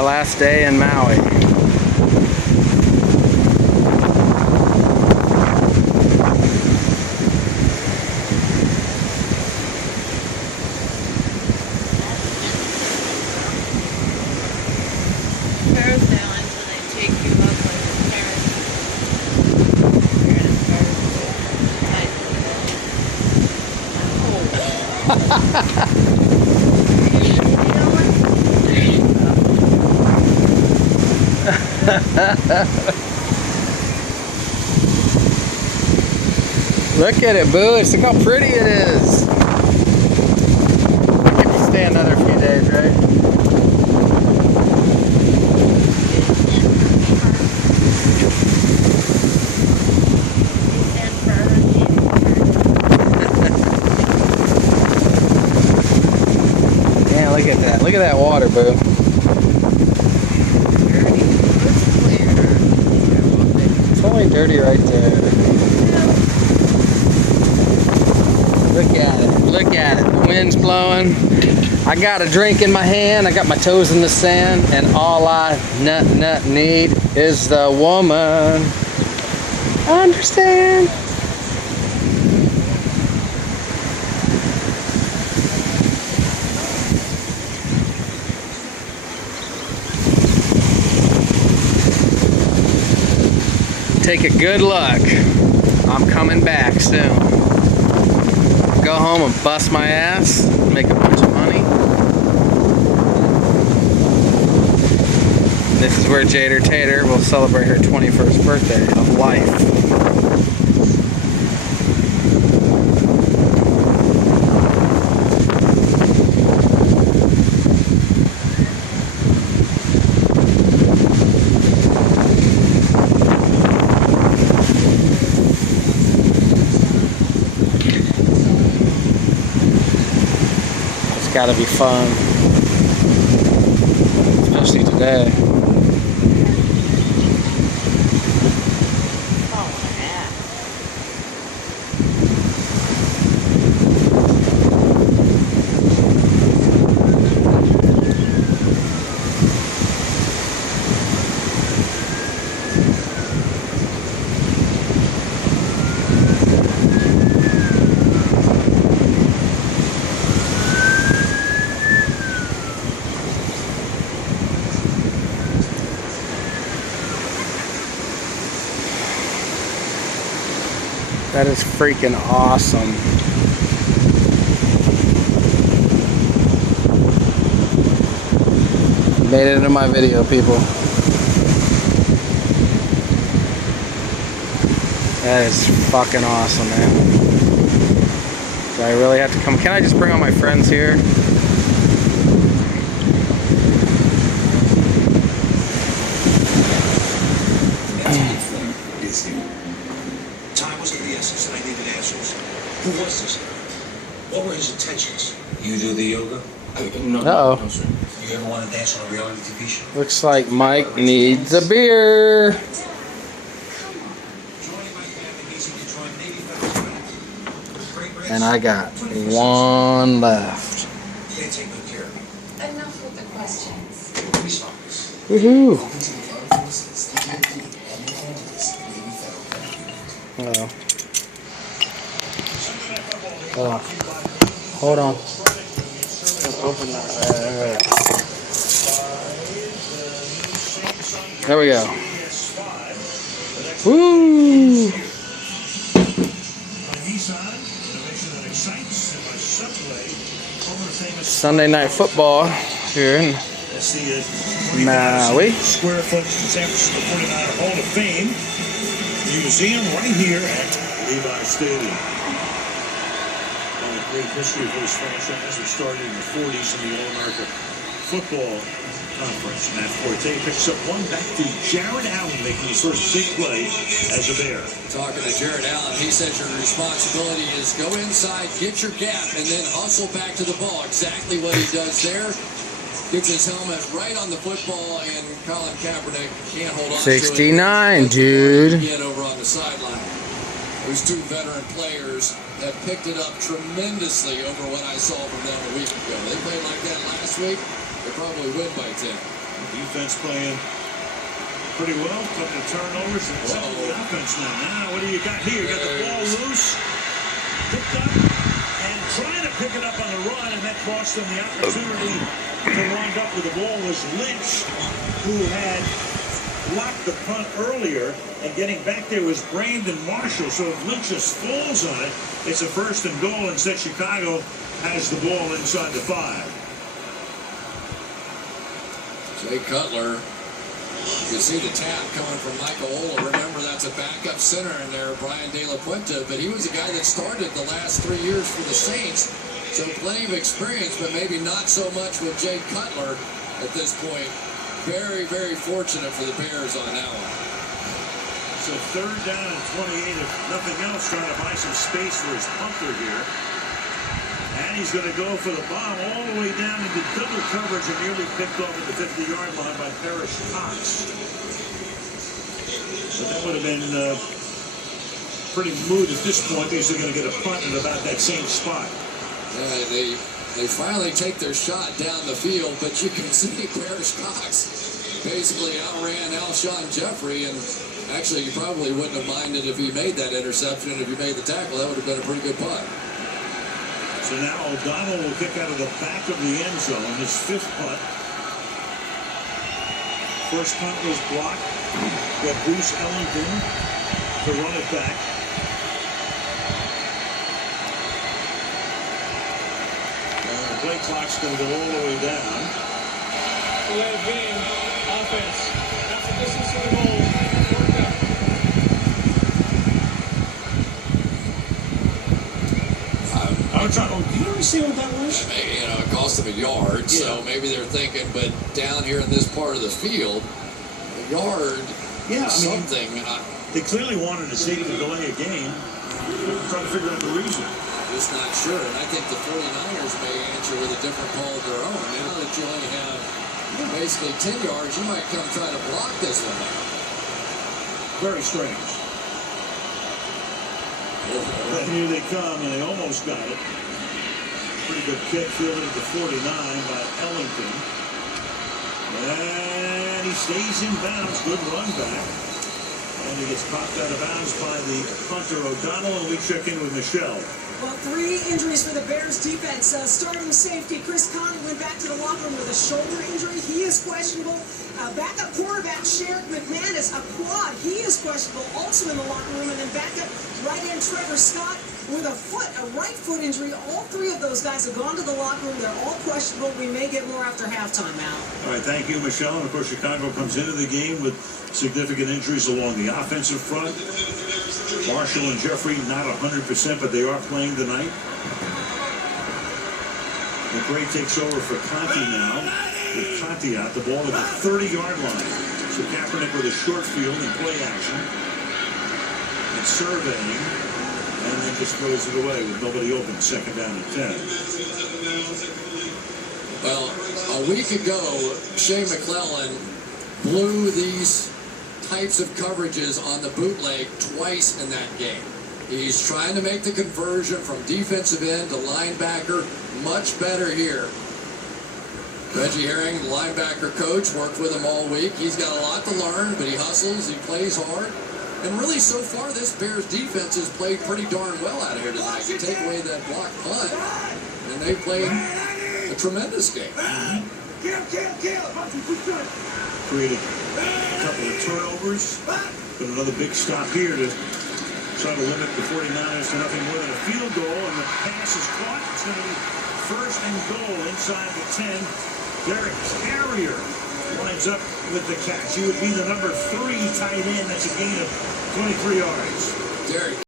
my last day in Maui. Carousel until they take you up on the carousel. You're in a Look at it, Boosh. Look how pretty it is. If you stay another few days, right? Yeah, look at that. Look at that water, Boo. It's only dirty right there. Look at it. Look at it. The wind's blowing. I got a drink in my hand. I got my toes in the sand. And all I need is the woman. I understand. Take a good look. I'm coming back soon. Go home and bust my ass, make a bunch of money. This is where Jader Tater will celebrate her 21st birthday of life. It's gotta be fun, especially today. That is freaking awesome. Made it into my video, people. That is fucking awesome, man. Do I really have to come? Can I just bring all my friends here? And I needed answers. Who was this? What were his intentions? You do the yoga? No, no, sir. You ever want to dance on a reality TV show? Looks like Mike needs a beer. And I got one left. You can't take good care of me. Enough with the questions. Woohoo! Uh-oh. Hold on. Open that. There we go. Woo! Sunday night football here in Maui. Square foot San Francisco 49er Hall of Fame Museum right here at Levi Stadium. A great history of this franchise, which started in the 40s in the All-America Football Conference. Matt Forte picks up one back to Jared Allen, making his first big play as a Bear. Talking to Jared Allen, he said your responsibility is go inside, get your gap, and then hustle back to the ball. Exactly what he does there. Gets his helmet right on the football, and Colin Kaepernick can't hold on 69, dude. Again over on the sideline. Those two veteran players have picked it up tremendously over what I saw from them a week ago. They played like that last week, they probably win by 10. Defense playing pretty well. Couple of turnovers. And some of the offense now. Now, what do you got here? You got the ball loose. Picked up. And trying to pick it up on the run. And that cost them the opportunity to wind up with the ball was Lynch, who had blocked the punt earlier. And getting back there was Brandon Marshall. So if Lynch just falls on it, it's a 1st and goal. Instead, Chicago has the ball inside the 5. Jay Cutler, you can see the tap coming from Michael Ola. Remember, that's a backup center in there, Brian De La Puente, but he was a guy that started the last 3 years for the Saints, so plenty of experience, but maybe not so much with Jay Cutler at this point. Very, very fortunate for the Bears on that one. So 3rd down and 28, if nothing else, trying to buy some space for his punter here. And he's going to go for the bomb all the way down into double coverage and nearly picked off at the 50-yard line by Parrish Cox. But that would have been pretty moot at this point because they're going to get a punt at about that same spot. Yeah, they finally take their shot down the field, but you can see Parrish Cox basically outran Alshon Jeffrey, and actually you probably wouldn't have minded if he made that interception, and if he made the tackle, that would have been a pretty good punt. So now O'Donnell will kick out of the back of the end zone, his 5th punt. First punt was blocked. Got Bruce Ellington to run it back. And the play clock's going to go all the way down. Delay of game, offense. That's the distance to the goal. Work out. Do you understand what that was? Maybe, it cost them a yard, so maybe they're thinking, but down here in this part of the field, a yard, something. They clearly wanted to see to delay a game. I'm trying to figure out the reason. Just not sure, and I think the 49ers may answer with a different call of their own. Now that you only have basically 10 yards, you might come try to block this one now. Very strange. And here they come, and they almost got it. Pretty good kick, fielded at the 49 by Ellington. And he stays in bounds. Good run back. And he gets popped out of bounds by the punter O'Donnell, and we check in with Michelle. Well, 3 injuries for the Bears defense. Starting safety Chris Conley went back to the locker room with a shoulder injury. He is questionable. Backup quarterback Sherrick McManus, a quad. He is questionable, also in the locker room. And then backup right end Trevor Scott with a right foot injury. All 3 of those guys have gone to the locker room. They're all questionable. We may get more after halftime, Al. All right, thank you, Michelle. And of course, Chicago comes into the game with significant injuries along the offensive front. Marshall and Jeffrey not 100%, but they are playing tonight. McRae takes over for Conti now. With Conti out, the ball at the 30-yard line. So Kaepernick with a short field and play action. And surveying. And then just throws it away with nobody open. 2nd down and 10. Well, a week ago, Shea McClellan blew these types of coverages on the bootleg twice in that game. He's trying to make the conversion from defensive end to linebacker. Much better here. Reggie Herring, the linebacker coach, worked with him all week. He's got a lot to learn, but he hustles, he plays hard. And really, so far, this Bears defense has played pretty darn well out here tonight. You take away that block punt, and they played a tremendous game. Created a couple of turnovers, but another big stop here to try to limit the 49ers to nothing more than a field goal, and the pass is caught. It's going to be 1st and goal inside the 10. Derek Carrier lines up with the catch. He would be the number 3 tight end. That's a gain of 23 yards. Derek